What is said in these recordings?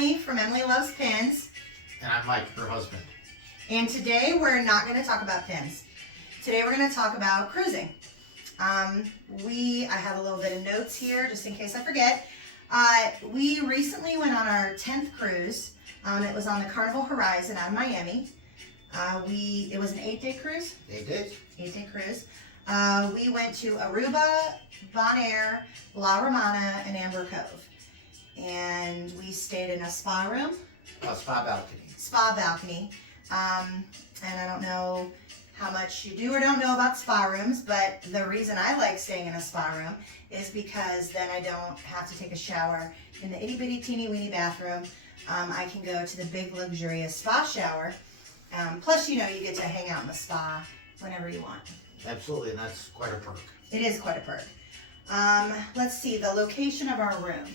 Emily from Emily Loves Pins. And I'm Mike, her husband. And today we're not going to talk about pins. Today we're going to talk about cruising. I have a little bit of notes here just in case I forget. We recently went on our 10th cruise. It was on the Carnival Horizon out of Miami. It was an 8-day cruise. 8 days. 8-day cruise. We went to Aruba, Bonaire, La Romana, and Amber Cove. And we stayed in a spa room. A spa balcony. Spa balcony. And I don't know how much you do or don't know about spa rooms, but the reason I like staying in a spa room is because then I don't have to take a shower in the itty bitty teeny weeny bathroom. I can go to the big luxurious spa shower. Plus, you get to hang out in the spa whenever you want. Absolutely, and that's quite a perk. It is quite a perk. Let's see, the location of our room.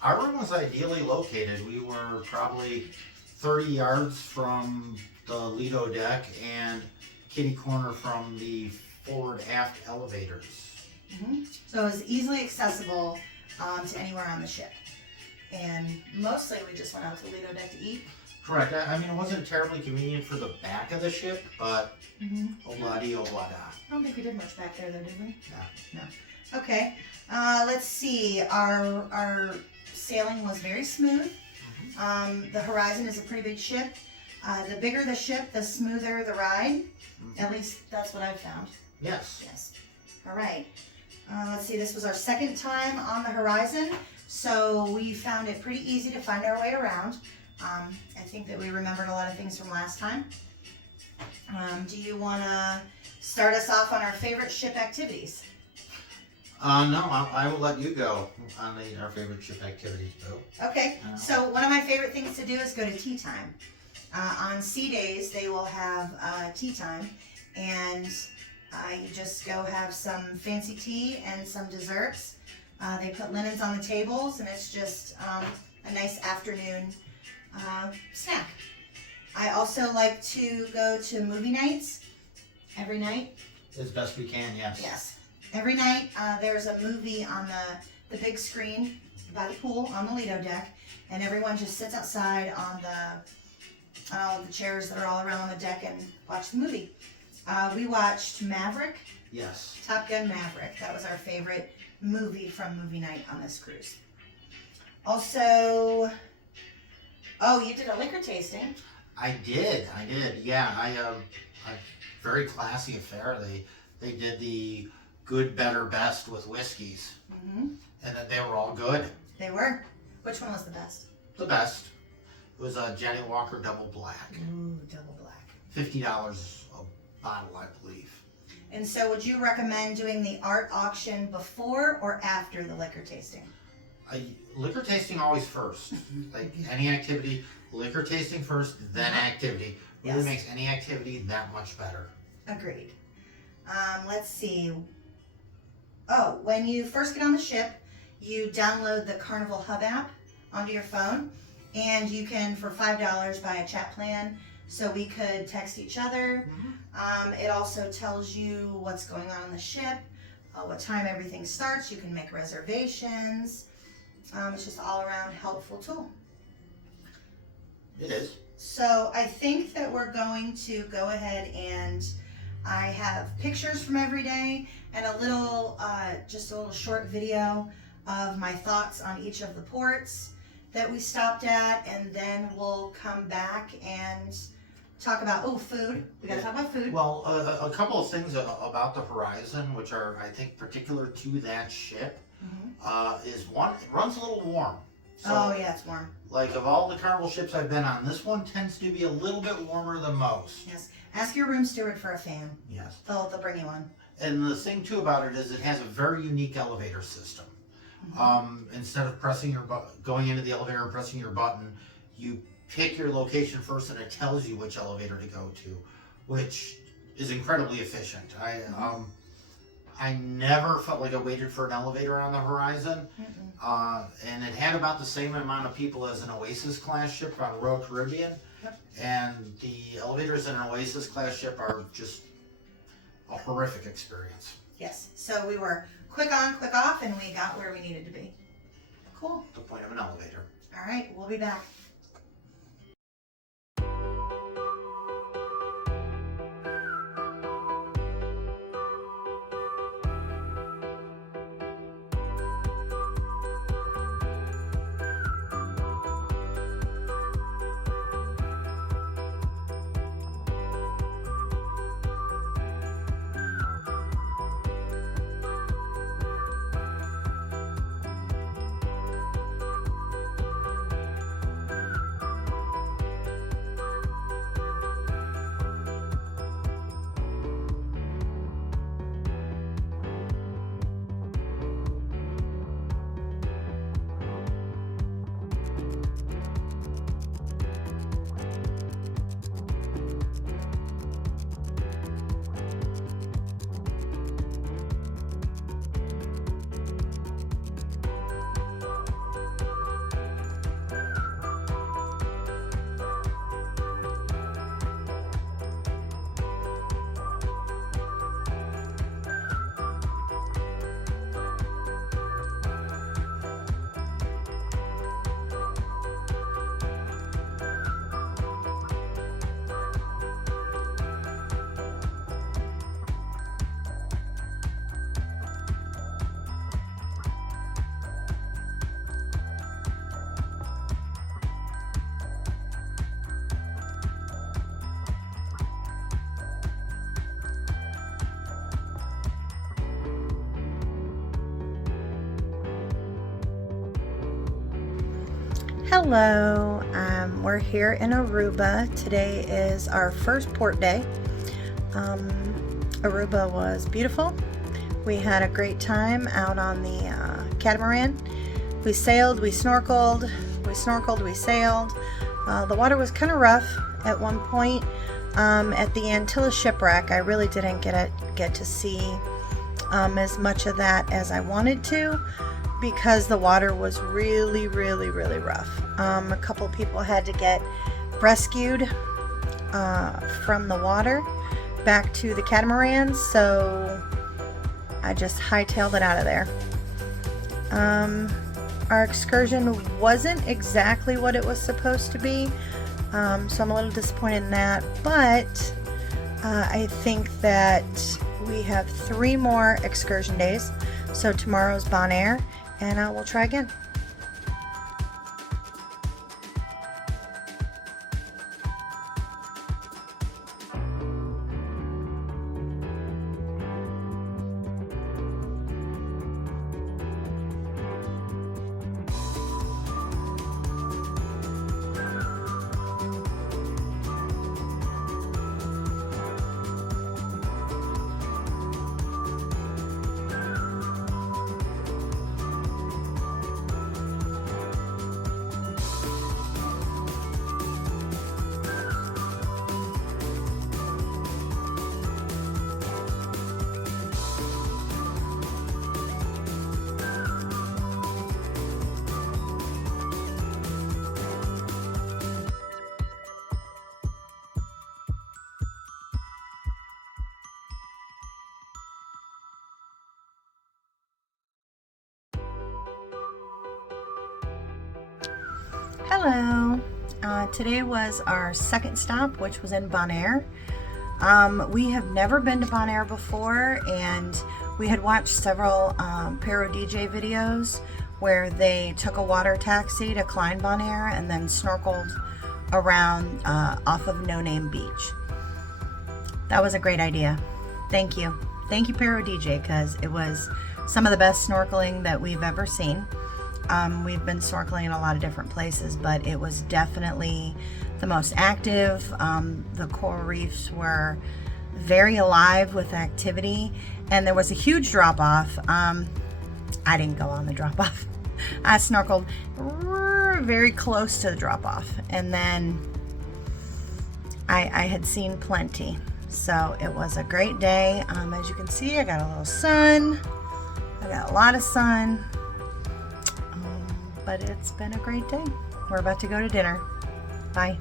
Our room was ideally located. We were probably 30 yards from the Lido deck and kitty corner from the forward aft elevators. Mm-hmm. So it was easily accessible to anywhere on the ship. And mostly we just went out to the Lido deck to eat. Correct. I mean, it wasn't terribly convenient for the back of the ship, but oh-la-di-oh-la-da. I don't think we did much back there though, did we? No. No. Okay. Let's see. Our sailing was very smooth. The Horizon is a pretty big ship. The bigger the ship, the smoother the ride. At least that's what I've found. Yes. Yes. All right. Let's see. This was our second time on the Horizon, so we found it pretty easy to find our way around. I think that we remembered a lot of things from last time. Do you want to start us off on our favorite ship activities? No, I will let you go on our favorite ship activities, Bill. Okay, so one of my favorite things to do is go to tea time. On sea days, they will have tea time, and you just go have some fancy tea and some desserts. They put linens on the tables, and it's just a nice afternoon snack. I also like to go to movie nights every night. As best we can, yes. Yes. Every night there's a movie on the big screen by the pool on the Lido deck, and everyone just sits outside on the chairs that are all around on the deck and watch the movie. We watched Maverick. Yes. Top Gun Maverick. That was our favorite movie from movie night on this cruise. Also, you did a liquor tasting. I did. Yeah, a very classy affair. They did the good, better, best with whiskeys. Mm-hmm. And that they were all good. They were. Which one was the best? The best. It was a Johnny Walker Double Black. Ooh, double black. $50 a bottle, I believe. And so would you recommend doing the art auction before or after the liquor tasting? Liquor tasting always first. Like any activity, liquor tasting first, then activity. Really makes any activity that much better. Agreed. Let's see. When you first get on the ship, you download the Carnival Hub app onto your phone, and you can, for $5, buy a chat plan so we could text each other. It also tells you what's going on the ship, what time everything starts. You can make reservations. It's just all around helpful tool. It is. So I think that we're going to go ahead and I have pictures from every day and just a little short video of my thoughts on each of the ports that we stopped at, and then we'll come back and talk about, food. We gotta talk about food. Well, a couple of things about the Horizon, which are, I think, particular to that ship, is one, it runs a little warm. So, it's warm. Like, of all the Carnival ships I've been on, this one tends to be a little bit warmer than most. Yes. Ask your room steward for a fan. Yes. They'll bring you one. And the thing, too, about it is it has a very unique elevator system. Instead of going into the elevator and pressing your button, you pick your location first and it tells you which elevator to go to, which is incredibly efficient. I never felt like I waited for an elevator on the Horizon. And it had about the same amount of people as an Oasis class ship on Royal Caribbean. And the elevators in an Oasis class ship are just a horrific experience. Yes. So we were quick on, quick off, and we got where we needed to be. Cool. The point of an elevator. All right, we'll be back. Hello, we're here in Aruba. Today is our first port day. Aruba was beautiful. We had a great time out on the catamaran. We sailed, we snorkeled, we sailed. The water was kind of rough at one point. At the Antilles shipwreck, I really didn't get to see as much of that as I wanted to, because the water was really rough. A couple people had to get rescued from the water back to the catamaran, so I just hightailed it out of there. Our excursion wasn't exactly what it was supposed to be, so I'm a little disappointed in that, but I think that we have 3 more excursion days. So tomorrow's Bonaire, and we'll try again. Hello. Today was our second stop, which was in Bonaire. We have never been to Bonaire before, and we had watched several Pero DJ videos where they took a water taxi to Klein Bonaire and then snorkeled around off of No Name Beach. That was a great idea. Thank you. Thank you, Pero DJ, because it was some of the best snorkeling that we've ever seen. We've been snorkeling in a lot of different places, but it was definitely the most active. The coral reefs were very alive with activity, and there was a huge drop-off. I didn't go on the drop-off. I snorkeled very close to the drop-off, and then I had seen plenty. So it was a great day. As you can see, I got a little sun. I got a lot of sun. But it's been a great day. We're about to go to dinner. Bye.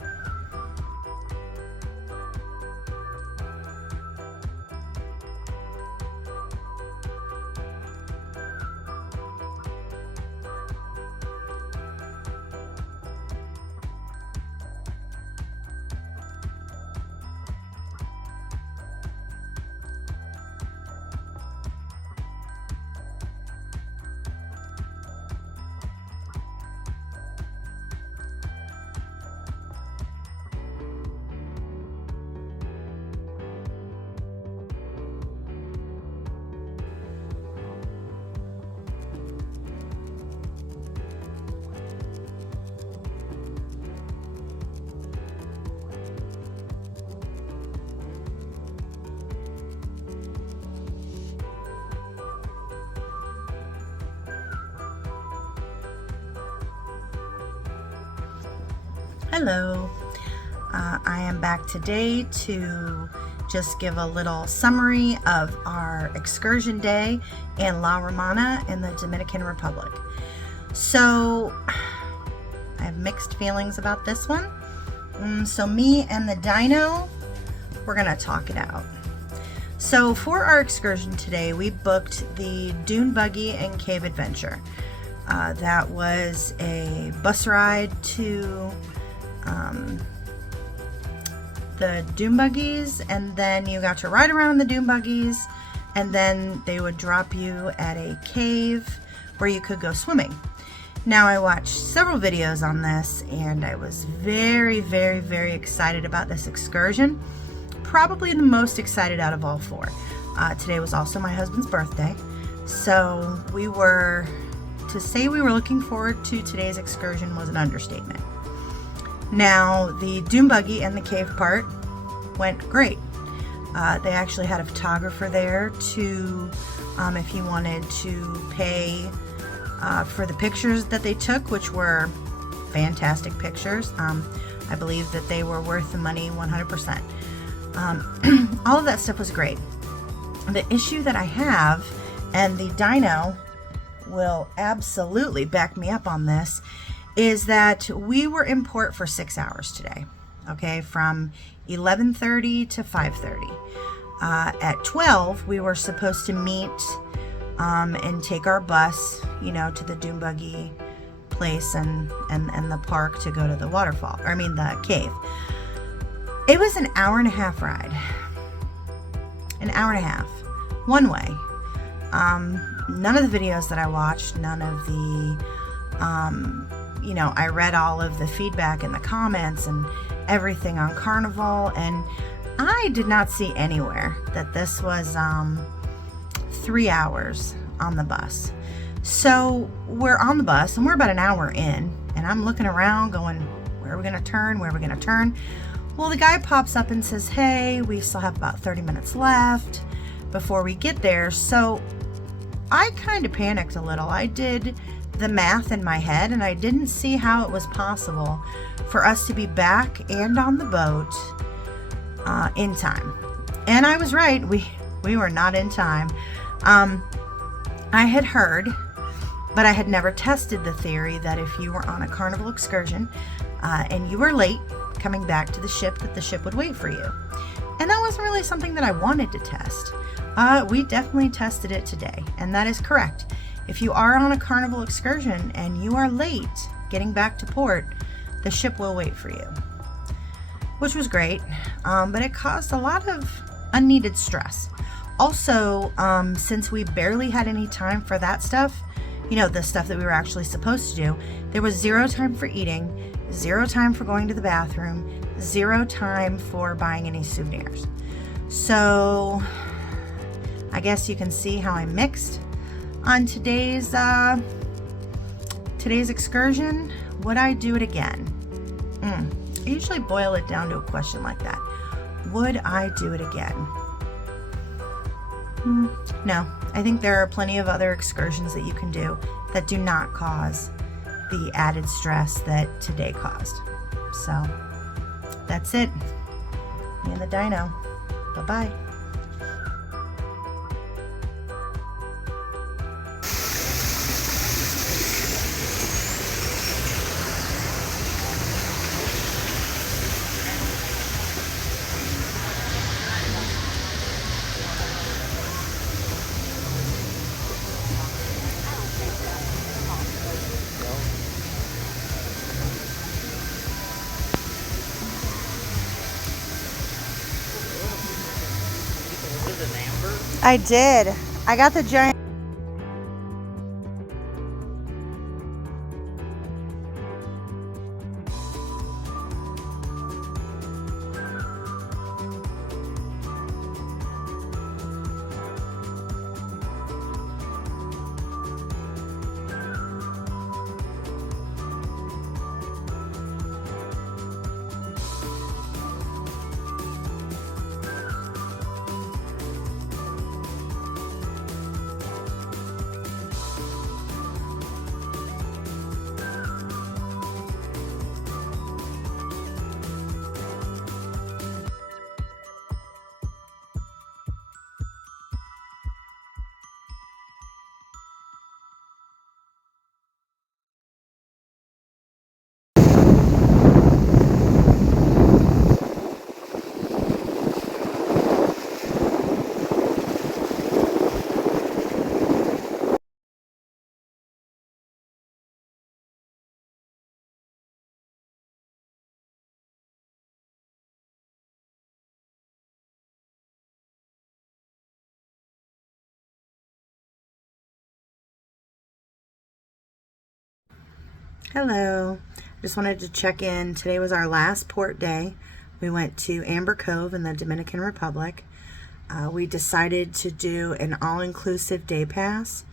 Hello, I am back today to just give a little summary of our excursion day in La Romana in the Dominican Republic. So I have mixed feelings about this one. So me and the Dino, we're gonna talk it out. So for our excursion today, we booked the Dune Buggy and Cave Adventure. That was a bus ride to the dune buggies, and then you got to ride around the dune buggies, and then they would drop you at a cave where you could go swimming. Now, I watched several videos on this, and I was very, very, very excited about this excursion. Probably the most excited out of all four. Today was also my husband's birthday, so to say we were looking forward to today's excursion was an understatement. Now, the dune buggy and the cave part went great. They actually had a photographer there to, if you wanted to pay for the pictures that they took, which were fantastic pictures. I believe that they were worth the money 100%. All of that stuff was great. The issue that I have, and the Dino will absolutely back me up on this, is that we were in port for 6 hours today, okay, from 11:30 to 5:30. At 12, we were supposed to meet and take our bus, to the dune buggy place and the park to go to the waterfall, the cave. It was an hour and a half ride. An hour and a half, one way. None of the videos that I watched, none of the, I read all of the feedback in the comments and everything on Carnival, and I did not see anywhere that this was 3 hours on the bus. So we're on the bus and we're about an hour in, and I'm looking around going, where are we gonna turn? Where are we gonna turn? Well, the guy pops up and says, hey, we still have about 30 minutes left before we get there. So I kind of panicked a little. I did the math in my head, and I didn't see how it was possible for us to be back and on the boat in time. And I was right. We were not in time. I had heard, but I had never tested the theory that if you were on a Carnival excursion and you were late coming back to the ship, that the ship would wait for you. And that wasn't really something that I wanted to test. We definitely tested it today, and that is correct. If you are on a Carnival excursion and you are late getting back to port, the ship will wait for you, which was great, but it caused a lot of unneeded stress. Also, since we barely had any time for that stuff, the stuff that we were actually supposed to do, there was 0 time for eating, 0 time for going to the bathroom, 0 time for buying any souvenirs. So I guess you can see how I'm mixed on today's excursion. Would I do it again? I usually boil it down to a question like that. Would I do it again? No. I think there are plenty of other excursions that you can do that do not cause the added stress that today caused. So that's it. Me and the Dino. Bye-bye. I did. I got the giant. Hello. Just wanted to check in. Today was our last port day. We went to Amber Cove in the Dominican Republic. We decided to do an all-inclusive day pass.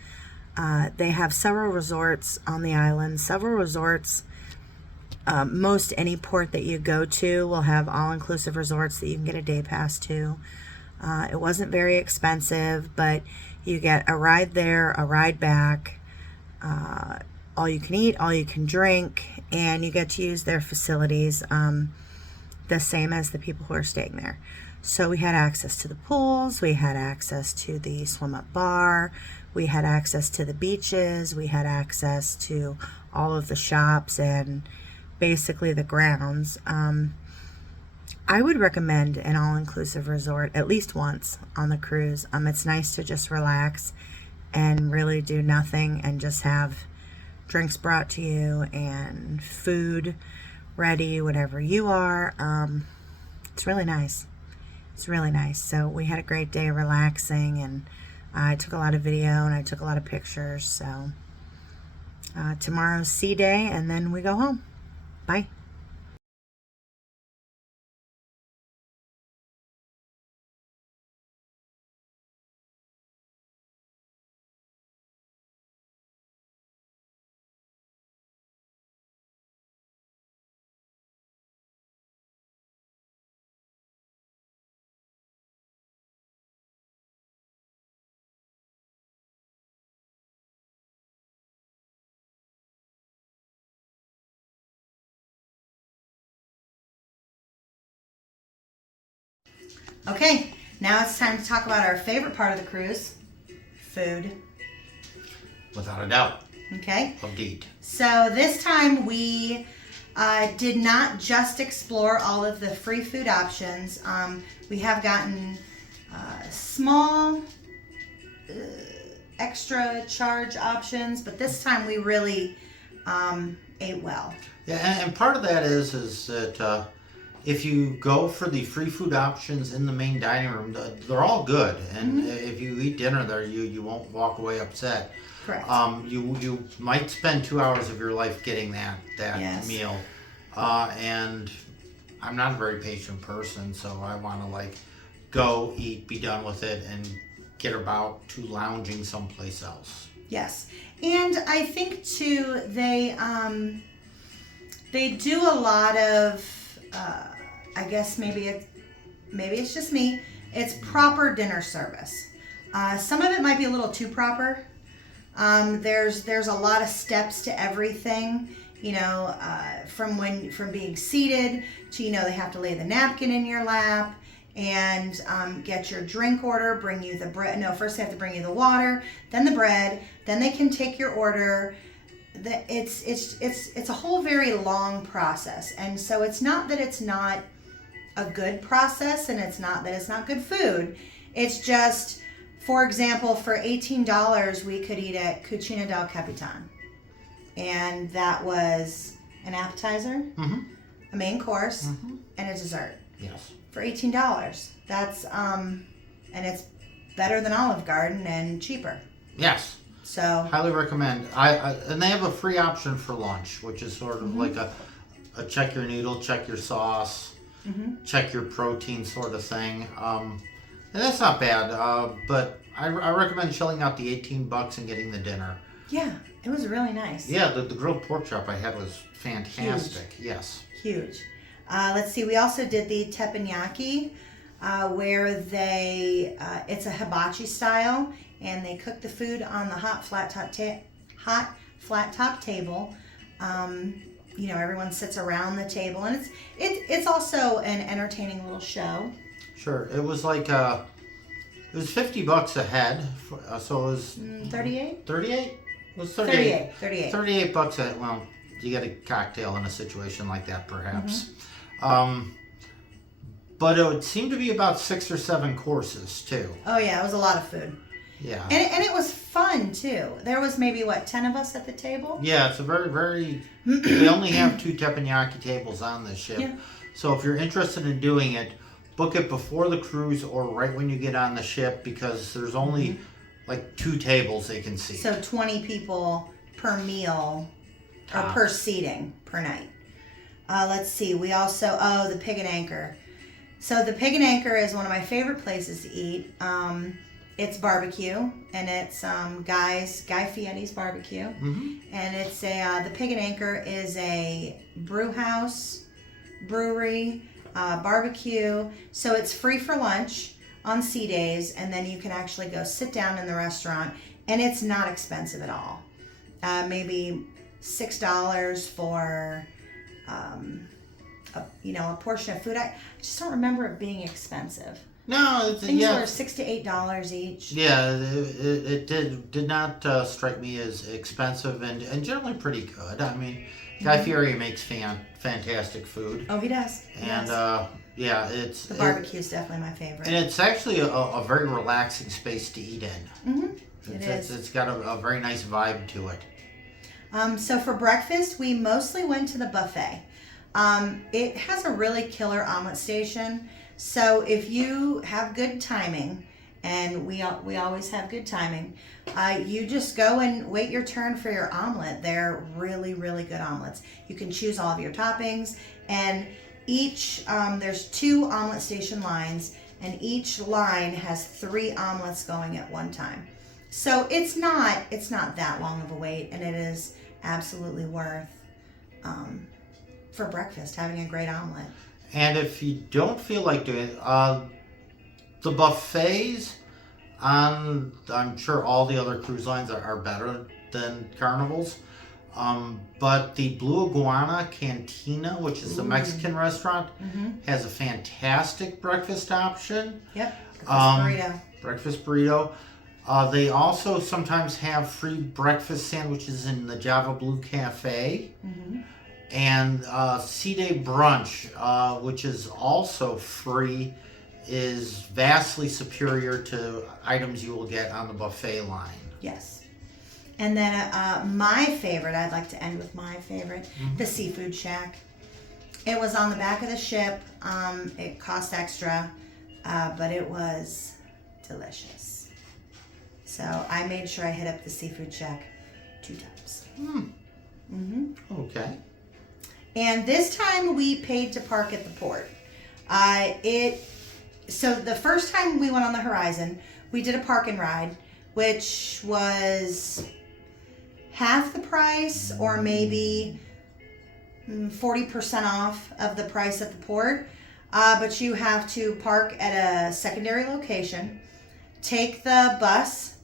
They have several resorts on the island. Several resorts, most any port that you go to will have all-inclusive resorts that you can get a day pass to. It wasn't very expensive, but you get a ride there, a ride back, all you can eat, all you can drink, and you get to use their facilities the same as the people who are staying there. So we had access to the pools, we had access to the swim up bar, we had access to the beaches, we had access to all of the shops and basically the grounds. I would recommend an all-inclusive resort at least once on the cruise. It's nice to just relax and really do nothing and just have drinks brought to you and food ready whenever you are. It's really nice. It's really nice. So we had a great day relaxing, and I took a lot of video and I took a lot of pictures. So tomorrow's sea day, and then we go home. Bye. Okay, now it's time to talk about our favorite part of the cruise, food. Without a doubt. Okay, Indeed. so this time we did not just explore all of the free food options. We have gotten small extra charge options, but this time we really ate well. Yeah, and part of that is that if you go for the free food options in the main dining room, they're all good. And if you eat dinner there, you won't walk away upset. Correct. You might spend 2 hours of your life getting that Yes. meal. And I'm not a very patient person, so I want to go eat, be done with it, and get about to lounging someplace else. Yes, and I think too they do a lot of I guess maybe it's just me. It's proper dinner service. Some of it might be a little too proper. There's a lot of steps to everything. From being seated to they have to lay the napkin in your lap and get your drink order, bring you the bread. No, first they have to bring you the water, then the bread, then they can take your order. It's a whole very long process, and so it's not that it's not a good process, and it's not that it's not good food. It's just, for example, for $18 we could eat at Cucina del Capitan, and that was an appetizer, a main course, and a dessert. Yes. For $18. That's and it's better than Olive Garden and cheaper. Yes. So highly recommend. And they have a free option for lunch, which is sort of like a check your noodle, check your sauce, check your protein sort of thing. And that's not bad. But I recommend shelling out the $18 and getting the dinner. Yeah, it was really nice. Yeah, the grilled pork chop I had was fantastic. Huge. Yes. Huge. Let's see. We also did the teppanyaki, where it's a hibachi style, and they cook the food on the hot flat top table. Everyone sits around the table, and it's also an entertaining little show. Sure. It was it was $50 a head, so it was 38. 38. It was 38. 38. $38 a head. Well, you get a cocktail in a situation like that, perhaps. But it would seem to be about 6 or 7 courses too. Oh yeah, it was a lot of food. Yeah. And it was fun too. There was maybe 10 of us at the table? Yeah, it's a very, very they only have 2 teppanyaki tables on this ship. Yeah. So if you're interested in doing it, book it before the cruise or right when you get on the ship, because there's only 2 tables they can see. So 20 people per meal or per seating per night. Let's see. We also the Pig and Anchor. So the Pig and Anchor is one of my favorite places to eat. It's barbecue, and it's Guy Fieri's barbecue, and it's the Pig and Anchor is a brewery, barbecue. So it's free for lunch on sea days, and then you can actually go sit down in the restaurant, and it's not expensive at all. Maybe $6 for a portion of food. I just don't remember it being expensive. No, Things were $6 to $8 each. Yeah, it did not strike me as expensive and generally pretty good. I mean, Guy Fieri makes fantastic food. Oh, he does. And it's the barbecue is definitely my favorite. And it's actually a very relaxing space to eat in. It's got a very nice vibe to it. So for breakfast, we mostly went to the buffet. It has a really killer omelet station. So if you have good timing, and we always have good timing, you just go and wait your turn for your omelet. They're really, really good omelets. You can choose all of your toppings, and each there's 2 omelet station lines, and each line has 3 omelets going at one time. So it's not that long of a wait, and it is absolutely worth for breakfast having a great omelet. And if you don't feel like doing it, the buffets on, I'm sure all the other cruise lines are better than Carnival's. But the Blue Iguana Cantina, which is the Mexican restaurant, has a fantastic breakfast option. Yep, burrito. Breakfast burrito. They also sometimes have free breakfast sandwiches in the Java Blue Cafe. And Sea Day Brunch, which is also free, is vastly superior to items you will get on the buffet line. Yes. And then my favorite, I'd like to end with my favorite, the Seafood Shack. It was on the back of the ship. It cost extra, but it was delicious. So I made sure I hit up the Seafood Shack 2 times. Okay. And this time we paid to park at the port. So the first time we went on the Horizon, we did a park and ride, which was half the price or maybe 40% off of the price at the port. But you have to park at a secondary location, take the bus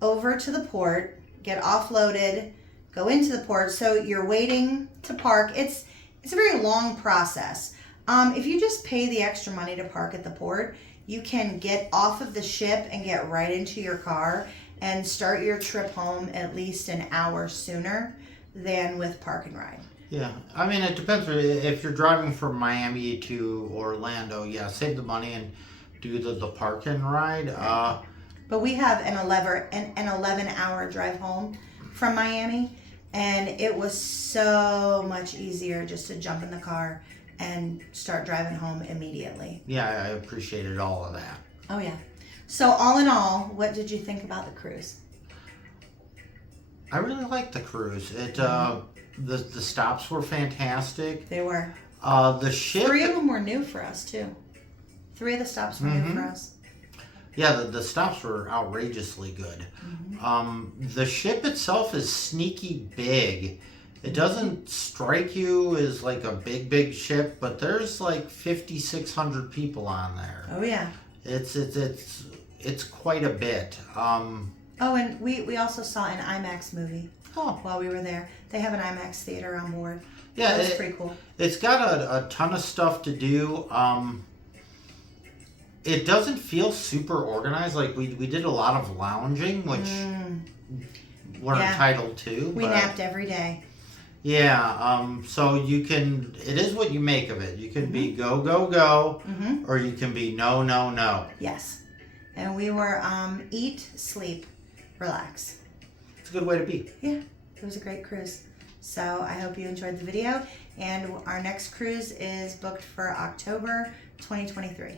over to the port, get offloaded, go into the port. So you're waiting to park. It's a very long process. If you just pay the extra money to park at the port, you can get off of the ship and get right into your car and start your trip home at least an hour sooner than with park and ride. Yeah, I mean, it depends. If you're driving from Miami to Orlando, yeah, save the money and do the park and ride. But we have an 11-hour drive home from Miami. And it was so much easier just to jump in the car and start driving home immediately. Yeah, I appreciated all of that. Oh, yeah. So all in all, what did you think about the cruise? I really liked the cruise. The stops were fantastic. They were. The ship... 3 of them were new for us, too. 3 of the stops were new for us. Yeah, the stops were outrageously good. The ship itself is sneaky big. It doesn't strike you as like a big ship, but there's like 5,600 people on there. Oh yeah. It's quite a bit. Oh, and we also saw an IMAX movie while we were there. They have an IMAX theater on board. Yeah, that's pretty cool. It's got a ton of stuff to do. It doesn't feel super organized. Like we did a lot of lounging, which we're entitled to. We napped every day. Yeah, so you can, it is what you make of it. You can be go, or you can be no. Yes. And we were eat, sleep, relax. It's a good way to be. Yeah, it was a great cruise. So I hope you enjoyed the video. And our next cruise is booked for October 2023.